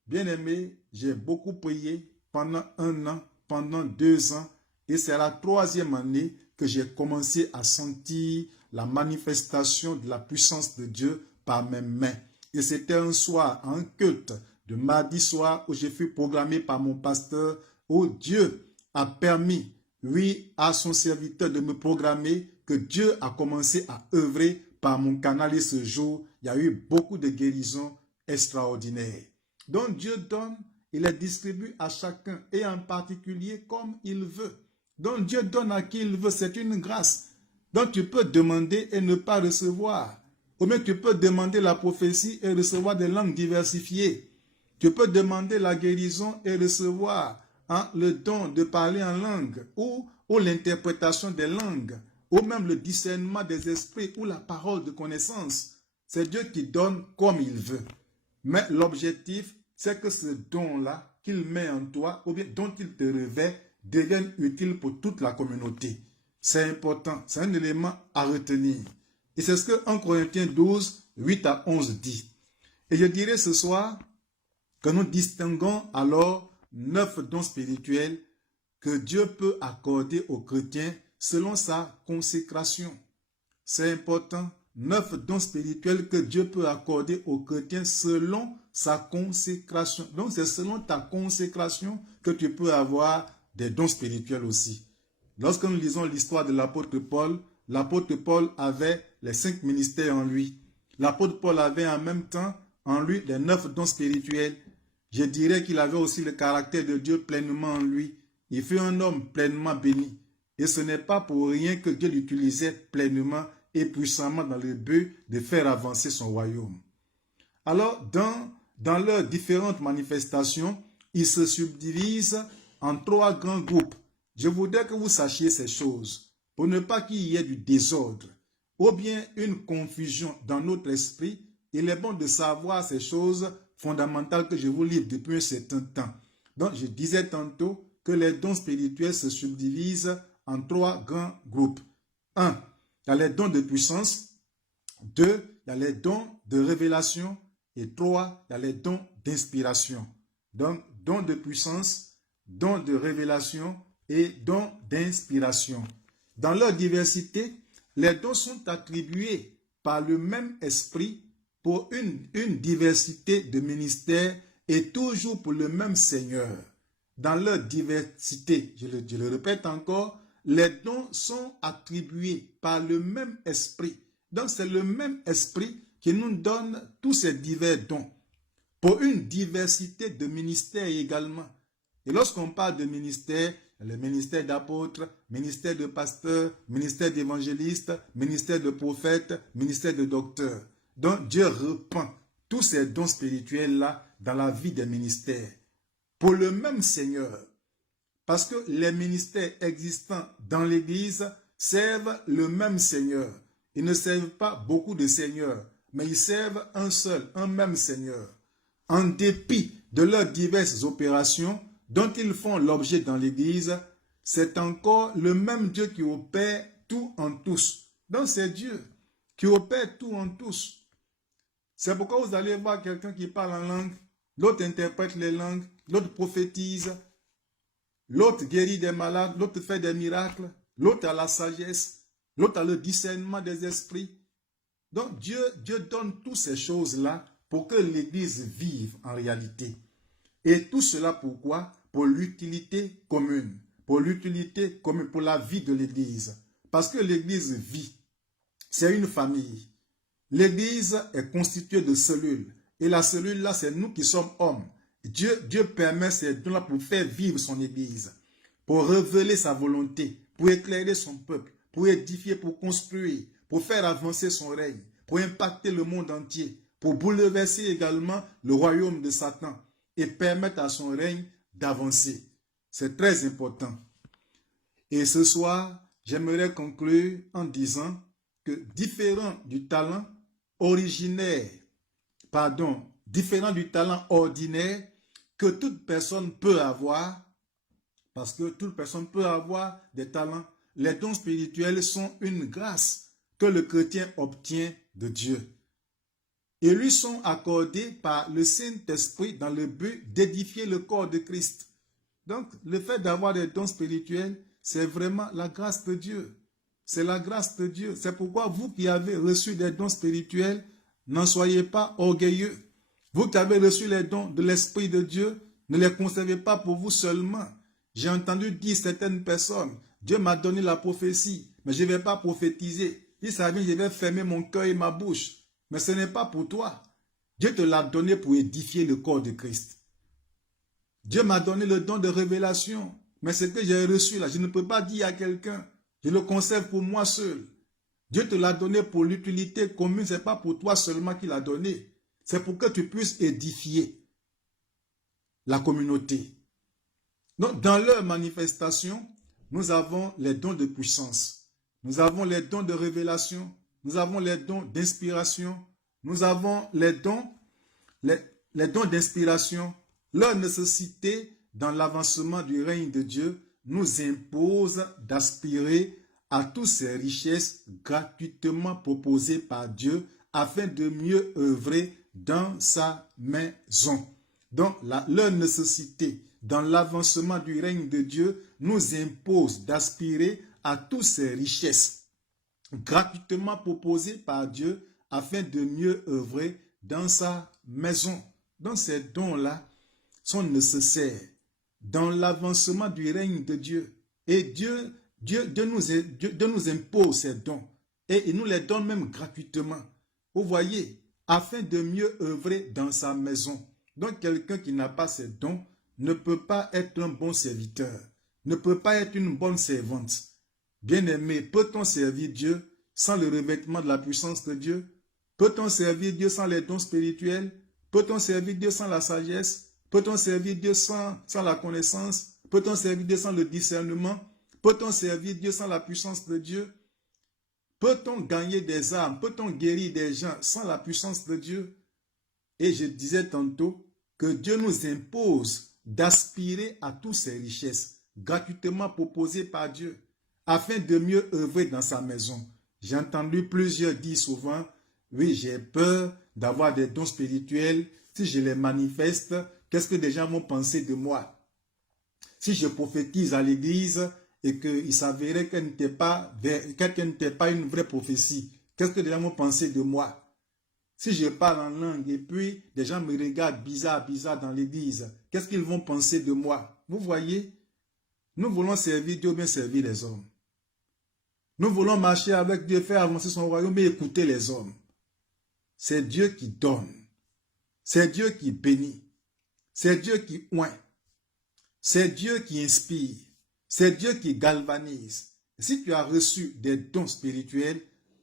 Bien-aimé, j'ai beaucoup prié pendant 1 an, pendant 2 ans, et c'est à la 3e année que j'ai commencé à sentir la manifestation de la puissance de Dieu par mes mains. Et c'était un soir, un culte de mardi soir où je fus programmé par mon pasteur, où Dieu a permis, oui, à son serviteur de me programmer, que Dieu a commencé à œuvrer par mon canal et ce jour, il y a eu beaucoup de guérisons extraordinaires. Donc Dieu donne, il les distribue à chacun et en particulier comme il veut. Donc Dieu donne à qui il veut, c'est une grâce. Donc tu peux demander et ne pas recevoir. Ou bien tu peux demander la prophétie et recevoir des langues diversifiées. Tu peux demander la guérison et recevoir le don de parler en langue ou l'interprétation des langues ou même le discernement des esprits ou la parole de connaissance. C'est Dieu qui donne comme il veut. Mais l'objectif, c'est que ce don-là qu'il met en toi ou bien dont il te revêt devienne utile pour toute la communauté. C'est important, c'est un élément à retenir. Et c'est ce que 1 Corinthiens 12, 8 à 11 dit. Et je dirais ce soir que nous distinguons alors 9 dons spirituels que Dieu peut accorder aux chrétiens selon sa consécration. C'est important, 9 dons spirituels que Dieu peut accorder aux chrétiens selon sa consécration. Donc c'est selon ta consécration que tu peux avoir des dons spirituels aussi. Lorsque nous lisons l'histoire de l'apôtre Paul avait les 5 ministères en lui. L'apôtre Paul avait en même temps en lui les 9 dons spirituels. Je dirais qu'il avait aussi le caractère de Dieu pleinement en lui. Il fut un homme pleinement béni. Et ce n'est pas pour rien que Dieu l'utilisait pleinement et puissamment dans le but de faire avancer son royaume. Alors, dans leurs différentes manifestations, ils se subdivisent en 3 grands groupes. Je voudrais que vous sachiez ces choses, pour ne pas qu'il y ait du désordre, ou bien une confusion dans notre esprit. Il est bon de savoir ces choses fondamentales que je vous livre depuis un certain temps. Donc, je disais tantôt que les dons spirituels se subdivisent en 3 grands groupes. 1. Il y a les dons de puissance. 2. Il y a les dons de révélation. Et 3. Il y a les dons d'inspiration. Donc, dons de puissance, dons de révélation et dons d'inspiration. Dans leur diversité, les dons sont attribués par le même esprit pour une diversité de ministères et toujours pour le même Seigneur. Dans leur diversité, je le répète encore, les dons sont attribués par le même esprit. Donc c'est le même esprit qui nous donne tous ces divers dons pour une diversité de ministères également. Et lorsqu'on parle de ministère, le ministère d'apôtre, ministère de pasteur, ministère d'évangéliste, ministère de prophète, ministère de docteur. Donc Dieu répand tous ces dons spirituels-là dans la vie des ministères pour le même Seigneur. Parce que les ministères existants dans l'Église servent le même Seigneur. Ils ne servent pas beaucoup de seigneurs, mais ils servent un seul, un même Seigneur. En dépit de leurs diverses opérations dont ils font l'objet dans l'Église, c'est encore le même Dieu qui opère tout en tous. Donc c'est Dieu qui opère tout en tous. C'est pourquoi vous allez voir quelqu'un qui parle en langue, l'autre interprète les langues, l'autre prophétise, l'autre guérit des malades, l'autre fait des miracles, l'autre a la sagesse, l'autre a le discernement des esprits. Donc Dieu donne toutes ces choses-là pour que l'Église vive en réalité. Et tout cela pourquoi? Pour l'utilité commune. Pour l'utilité commune, pour la vie de l'Église. Parce que l'Église vit. C'est une famille. L'Église est constituée de cellules. Et la cellule-là, c'est nous qui sommes hommes. Dieu permet ces dons-là pour faire vivre son Église, pour révéler sa volonté, pour éclairer son peuple, pour édifier, pour construire, pour faire avancer son règne, pour impacter le monde entier, pour bouleverser également le royaume de Satan et permettre à son règne d'avancer. C'est très important. Et ce soir, j'aimerais conclure en disant que différent du talent ordinaire que toute personne peut avoir, parce que toute personne peut avoir des talents, les dons spirituels sont une grâce que le chrétien obtient de Dieu. Et lui sont accordés par le Saint-Esprit dans le but d'édifier le corps de Christ. Donc, le fait d'avoir des dons spirituels, c'est vraiment la grâce de Dieu. C'est la grâce de Dieu. C'est pourquoi vous qui avez reçu des dons spirituels, n'en soyez pas orgueilleux. Vous qui avez reçu les dons de l'Esprit de Dieu, ne les conservez pas pour vous seulement. J'ai entendu dire certaines personnes, Dieu m'a donné la prophétie, mais je ne vais pas prophétiser. Il savait, je vais fermer mon cœur et ma bouche. Mais ce n'est pas pour toi. Dieu te l'a donné pour édifier le corps de Christ. Dieu m'a donné le don de révélation, mais ce que j'ai reçu là, je ne peux pas dire à quelqu'un. Je le conserve pour moi seul. Dieu te l'a donné pour l'utilité commune, ce n'est pas pour toi seulement qu'il l'a donné. C'est pour que tu puisses édifier la communauté. Donc, dans leur manifestation, nous avons les dons de puissance. Nous avons les dons de révélation. Nous avons les dons d'inspiration. Nous avons les dons d'inspiration. Leur nécessité dans l'avancement du règne de Dieu nous impose d'aspirer à toutes ces richesses gratuitement proposées par Dieu afin de mieux œuvrer dans sa maison. Donc, leur nécessité dans l'avancement du règne de Dieu nous impose d'aspirer à toutes ces richesses gratuitement proposées par Dieu afin de mieux œuvrer dans sa maison. Donc, ces dons-là sont nécessaires dans l'avancement du règne de Dieu. Et Dieu nous impose ces dons. Et il nous les donne même gratuitement. Vous voyez, afin de mieux œuvrer dans sa maison. Donc quelqu'un qui n'a pas ces dons ne peut pas être un bon serviteur, ne peut pas être une bonne servante. Bien-aimé, peut-on servir Dieu sans le revêtement de la puissance de Dieu? Peut-on servir Dieu sans les dons spirituels? Peut-on servir Dieu sans la sagesse? Peut-on servir Dieu sans la connaissance? Peut-on servir Dieu sans le discernement? Peut-on servir Dieu sans la puissance de Dieu? Peut-on gagner des âmes? Peut-on guérir des gens sans la puissance de Dieu? Et je disais tantôt que Dieu nous impose d'aspirer à toutes ces richesses gratuitement proposées par Dieu afin de mieux œuvrer dans sa maison. J'ai entendu plusieurs dire souvent, oui, j'ai peur d'avoir des dons spirituels. Si je les manifeste, qu'est-ce que les gens vont penser de moi? Si je prophétise à l'église et qu'il s'avérait qu'elle n'était pas une vraie prophétie, qu'est-ce que les gens vont penser de moi? Si je parle en langue et puis des gens me regardent bizarre dans l'église, qu'est-ce qu'ils vont penser de moi? Vous voyez, nous voulons servir Dieu, bien servir les hommes. Nous voulons marcher avec Dieu, faire avancer son royaume et écouter les hommes. C'est Dieu qui donne. C'est Dieu qui bénit. C'est Dieu qui oint. C'est Dieu qui inspire. C'est Dieu qui galvanise. Et si tu as reçu des dons spirituels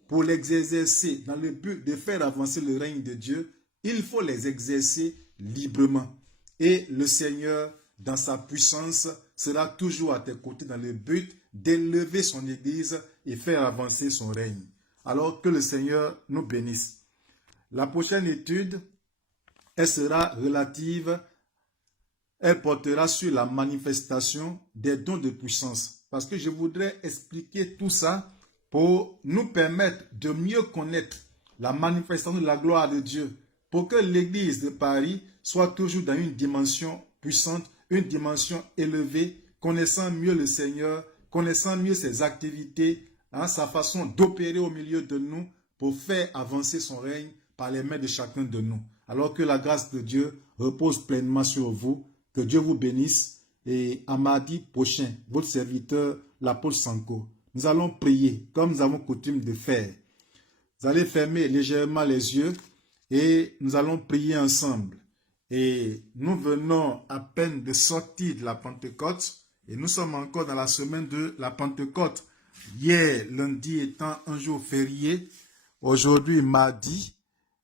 pour les exercer dans le but de faire avancer le règne de Dieu, il faut les exercer librement. Et le Seigneur, dans sa puissance, sera toujours à tes côtés dans le but d'élever son Église et faire avancer son règne. Alors que le Seigneur nous bénisse. La prochaine étude, elle sera relative, elle portera sur la manifestation des dons de puissance. Parce que je voudrais expliquer tout ça pour nous permettre de mieux connaître la manifestation de la gloire de Dieu, pour que l'Église de Paris soit toujours dans une dimension puissante, une dimension élevée, connaissant mieux le Seigneur, connaissant mieux ses activités, sa façon d'opérer au milieu de nous pour faire avancer son règne par les mains de chacun de nous. Alors que la grâce de Dieu repose pleinement sur vous, que Dieu vous bénisse. Et à mardi prochain, votre serviteur, l'apôtre Sanko, nous allons prier comme nous avons coutume de faire. Vous allez fermer légèrement les yeux et nous allons prier ensemble. Et nous venons à peine de sortir de la Pentecôte et nous sommes encore dans la semaine de la Pentecôte. Hier, lundi étant un jour férié, aujourd'hui mardi,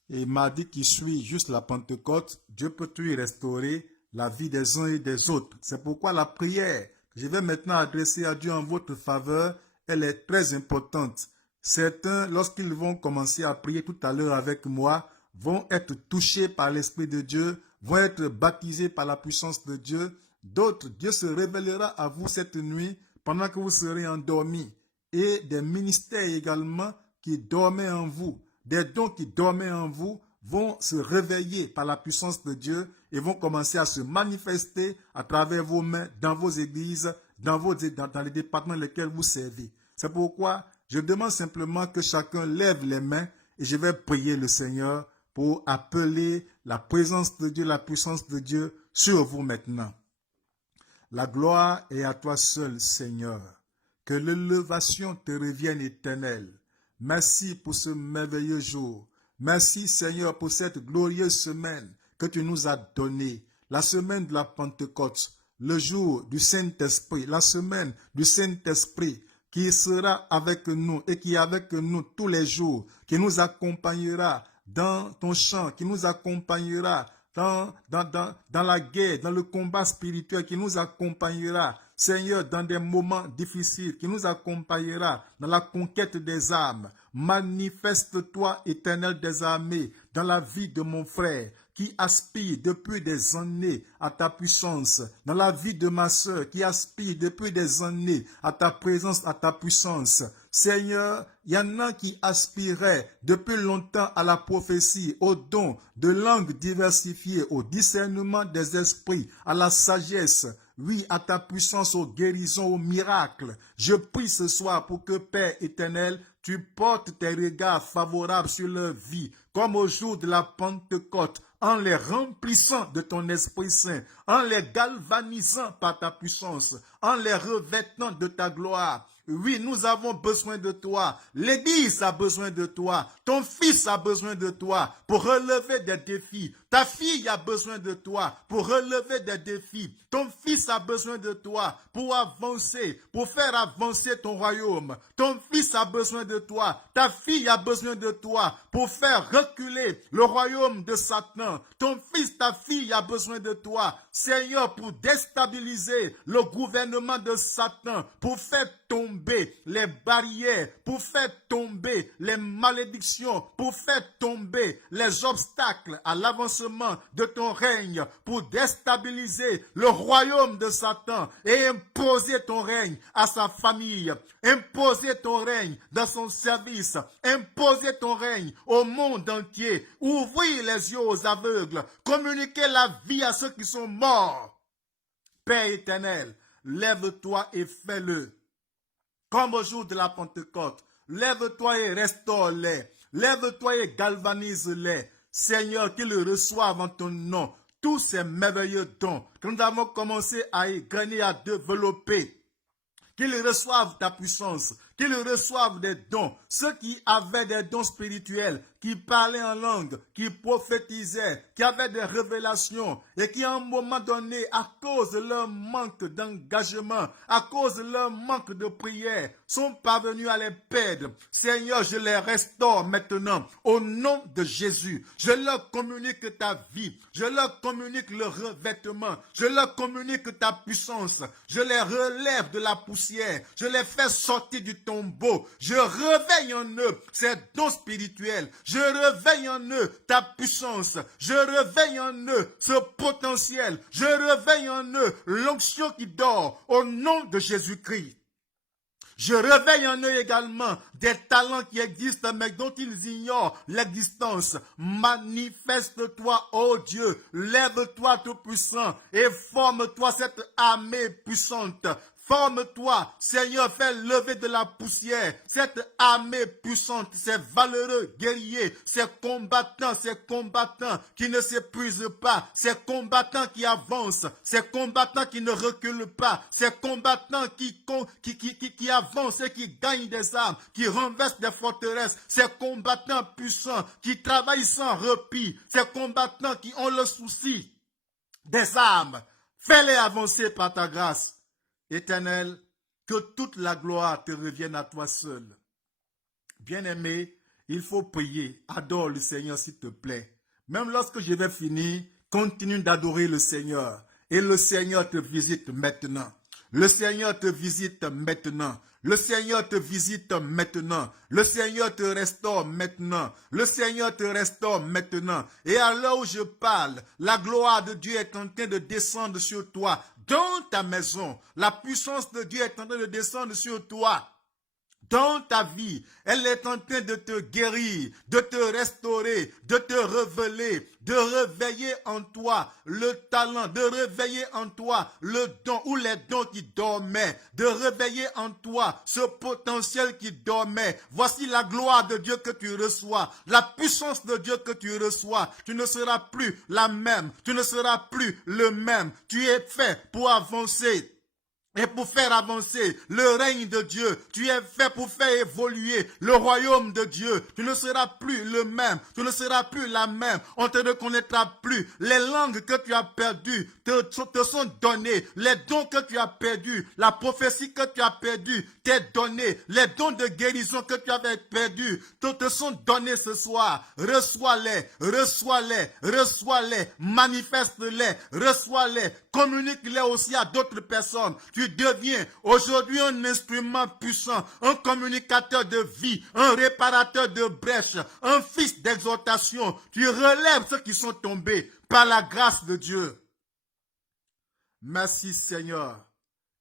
et mardi qui suit juste la Pentecôte, Dieu peut tout restaurer la vie des uns et des autres. C'est pourquoi la prière que je vais maintenant adresser à Dieu en votre faveur, elle est très importante. Certains, lorsqu'ils vont commencer à prier tout à l'heure avec moi, vont être touchés par l'Esprit de Dieu, vont être baptisés par la puissance de Dieu. D'autres, Dieu se révélera à vous cette nuit pendant que vous serez endormis. Et des ministères également qui dormaient en vous, des dons qui dormaient en vous, vont se réveiller par la puissance de Dieu et vont commencer à se manifester à travers vos mains, dans vos églises, dans les départements dans lesquels vous servez. C'est pourquoi je demande simplement que chacun lève les mains et je vais prier le Seigneur pour appeler la présence de Dieu, la puissance de Dieu sur vous maintenant. La gloire est à toi seul, Seigneur. Que l'élévation te revienne éternelle. Merci pour ce merveilleux jour. Merci, Seigneur, pour cette glorieuse semaine que tu nous as donnée. La semaine de la Pentecôte, le jour du Saint-Esprit, la semaine du Saint-Esprit qui sera avec nous et qui est avec nous tous les jours, qui nous accompagnera dans ton chant, qui nous accompagnera dans la guerre, dans le combat spirituel, qui nous accompagnera, Seigneur, dans des moments difficiles, qui nous accompagnera dans la conquête des âmes. Manifeste-toi, Éternel des armées, dans la vie de mon frère, qui aspire depuis des années à ta puissance, dans la vie de ma sœur, qui aspire depuis des années à ta présence, à ta puissance. Seigneur, il y en a qui aspiraient depuis longtemps à la prophétie, au don de langues diversifiées, au discernement des esprits, à la sagesse, oui, à ta puissance, aux guérisons, aux miracles. Je prie ce soir pour que, Père éternel, tu portes tes regards favorables sur leur vie, comme au jour de la Pentecôte, en les remplissant de ton Esprit Saint, en les galvanisant par ta puissance, en les revêtant de ta gloire. Oui, nous avons besoin de toi. L'Église a besoin de toi. Ton fils a besoin de toi pour relever des défis. Ta fille a besoin de toi pour relever des défis. Ton fils a besoin de toi pour avancer, pour faire avancer ton royaume. Ton fils a besoin de toi. Ta fille a besoin de toi pour faire reculer le royaume de Satan. Ton fils, ta fille a besoin de toi, Seigneur, pour déstabiliser le gouvernement de Satan, pour faire tomber les barrières, pour faire tomber les malédictions, pour faire tomber les obstacles à l'avancement de ton règne, pour déstabiliser le royaume de Satan et imposer ton règne à sa famille, imposer ton règne dans son service, imposer ton règne au monde entier, ouvrir les yeux aux aveugles, communiquer la vie à ceux qui sont morts. Père éternel, lève-toi et fais-le. Comme au jour de la Pentecôte, lève-toi et restaure-les. Lève-toi et galvanise-les. Seigneur, qu'ils reçoivent en ton nom tous ces merveilleux dons que nous avons commencé à égrener, à développer. Qu'ils reçoivent ta puissance, qu'ils reçoivent des dons. Ceux qui avaient des dons spirituels, qui parlaient en langue, qui prophétisaient, qui avaient des révélations et qui à un moment donné, à cause de leur manque d'engagement, à cause de leur manque de prière, sont parvenus à les perdre. Seigneur, je les restaure maintenant au nom de Jésus. Je leur communique ta vie, je leur communique le revêtement, je leur communique ta puissance, je les relève de la poussière, je les fais sortir du tombeau, je réveille en eux ces dons spirituels, je réveille en eux ta puissance, je réveille en eux ce potentiel, je réveille en eux l'onction qui dort au nom de Jésus-Christ. Je réveille en eux également des talents qui existent mais dont ils ignorent l'existence. Manifeste-toi, ô Dieu, lève-toi tout-puissant et forme-toi cette armée puissante. Forme-toi, Seigneur, fais lever de la poussière cette armée puissante, ces valeureux guerriers, ces combattants qui ne s'épuisent pas, ces combattants qui avancent, ces combattants qui ne reculent pas, ces combattants qui avancent et qui gagnent des armes, qui renversent des forteresses, ces combattants puissants qui travaillent sans répit, ces combattants qui ont le souci des armes. Fais-les avancer par ta grâce. Éternel, que toute la gloire te revienne à toi seul. Bien-aimé, il faut prier. Adore le Seigneur, s'il te plaît. Même lorsque je vais finir, continue d'adorer le Seigneur. Et le Seigneur te visite maintenant. Le Seigneur te visite maintenant. Le Seigneur te visite maintenant. Le Seigneur te restaure maintenant. Le Seigneur te restaure maintenant. Et à l'heure où je parle, la gloire de Dieu est en train de descendre sur toi. Dans ta maison, la puissance de Dieu est en train de descendre sur toi. Dans ta vie, elle est en train de te guérir, de te restaurer, de te révéler, de réveiller en toi le talent, de réveiller en toi le don ou les dons qui dormaient, de réveiller en toi ce potentiel qui dormait. Voici la gloire de Dieu que tu reçois, la puissance de Dieu que tu reçois. Tu ne seras plus la même, tu ne seras plus le même. Tu es fait pour avancer. Et pour faire avancer le règne de Dieu, tu es fait pour faire évoluer le royaume de Dieu. Tu ne seras plus le même, tu ne seras plus la même. On te reconnaîtra plus. Les langues que tu as perdues te sont données. Les dons que tu as perdus, la prophétie que tu as perdue t'est donnée. Les dons de guérison que tu avais perdus te sont donnés ce soir. Reçois-les, reçois-les, reçois-les, manifeste-les, reçois-les, communique-les aussi à d'autres personnes. Tu deviens aujourd'hui un instrument puissant, un communicateur de vie, un réparateur de brèches, un fils d'exhortation. Tu relèves ceux qui sont tombés par la grâce de Dieu. Merci Seigneur,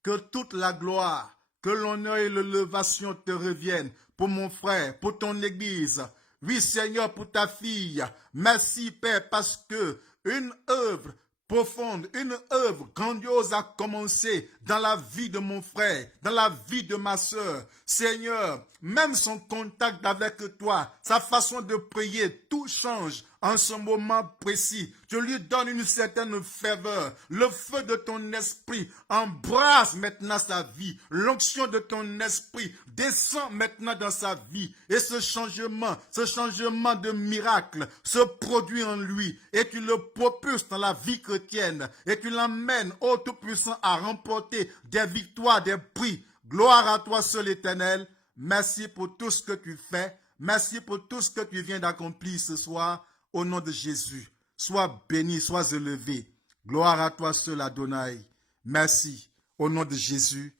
que toute la gloire, que l'honneur et l'élévation te reviennent pour mon frère, pour ton église. Oui Seigneur, pour ta fille. Merci Père, parce que une œuvre profonde, une œuvre grandiose a commencé dans la vie de mon frère, dans la vie de ma sœur. Seigneur, même son contact avec toi, sa façon de prier, tout change en ce moment précis. Tu lui donnes une certaine ferveur. Le feu de ton esprit embrasse maintenant sa vie. L'onction de ton esprit descend maintenant dans sa vie. Et ce changement de miracle se produit en lui. Et tu le propulses dans la vie chrétienne. Et tu l'emmènes au Tout-Puissant à remporter des victoires, des prix. Gloire à toi seul Éternel. Merci pour tout ce que tu fais. Merci pour tout ce que tu viens d'accomplir ce soir. Au nom de Jésus. Sois béni, sois élevé. Gloire à toi seul Adonai. Merci. Au nom de Jésus.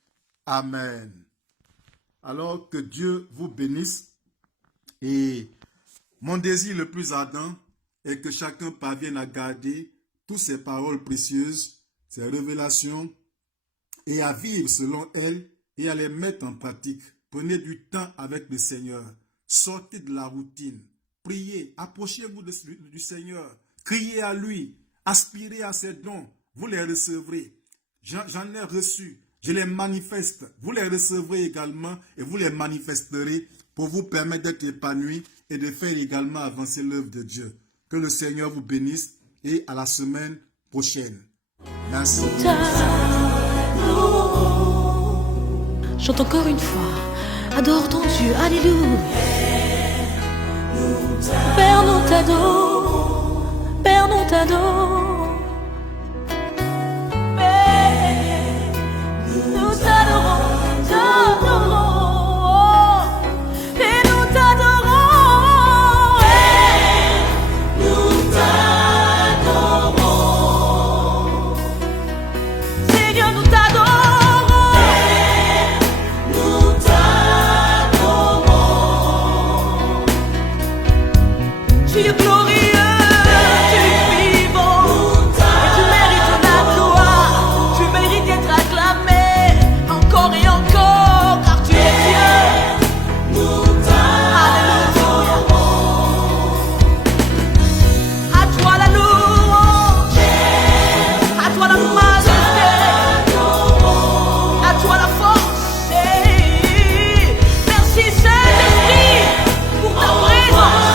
Amen. Alors que Dieu vous bénisse. Et mon désir le plus ardent est que chacun parvienne à garder toutes ces paroles précieuses, ces révélations, et à vivre selon elles et à les mettre en pratique. Prenez du temps avec le Seigneur. Sortez de la routine. Priez. Approchez-vous du Seigneur. Criez à lui. Aspirez à ses dons. Vous les recevrez. J'en ai reçu. Je les manifeste. Vous les recevrez également et vous les manifesterez pour vous permettre d'être épanouis et de faire également avancer l'œuvre de Dieu. Que le Seigneur vous bénisse et à la semaine prochaine. Merci. Chante encore une fois. Adore ton Dieu. Alléluia. Père, nous t'adorons. Père, nous t'adorons. Père, nous t'adorons. T'adorons. Et nous t'adorons. Père, nous t'adorons. Seigneur, nous t'adorons. Père, nous t'adorons. Tu es glorieux, tu es vivant, et tu mérites la gloire, tu mérites d'être acclamé, encore et encore, car tu es Dieu. Alléluia. À toi la louange, à toi la majesté, à toi la force. Merci Saint-Esprit pour ta présence.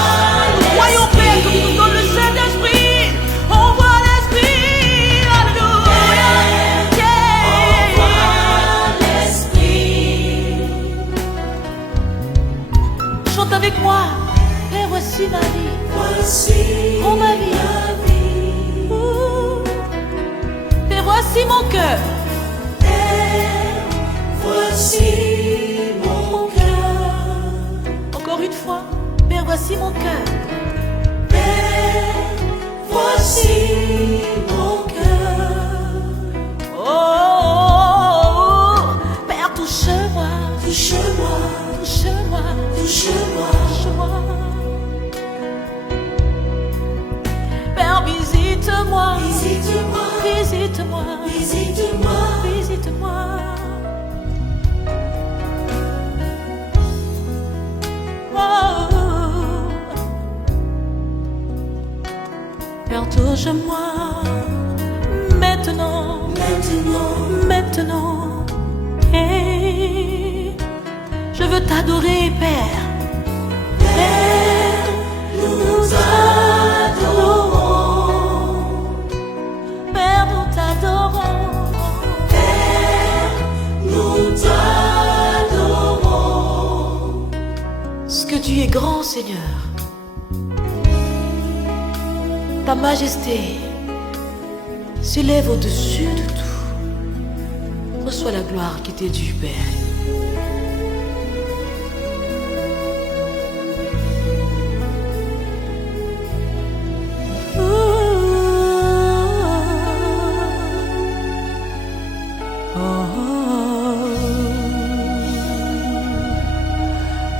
Voyons Père que tu nous donnes le Saint-Esprit. Envoie l'Esprit. Alléluia. Chante avec moi. Père, voici ma vie. Oh ma vie. Ouh. Père, voici mon cœur. Voici mon cœur, Encore une fois. Père, voici mon cœur. Père, voici mon cœur. Oh, oh, oh. Père, touche-moi. Touche-moi, Touche-moi. touche-moi, Touche-moi. Père, visite-moi. visite-moi, Visite-moi. visite-moi, Visite-moi. Oh. Père, touche-moi. Maintenant. maintenant, Maintenant. Hey. Je veux t'adorer, Père. Père, nous t'adorons, Père, nous t'adorons. Père, nous t'adorons. Ce que tu es grand, Seigneur. Ta majesté s'élève au-dessus de tout. Reçois la gloire qui t'est due, Père.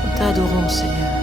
Nous t'adorons, Seigneur.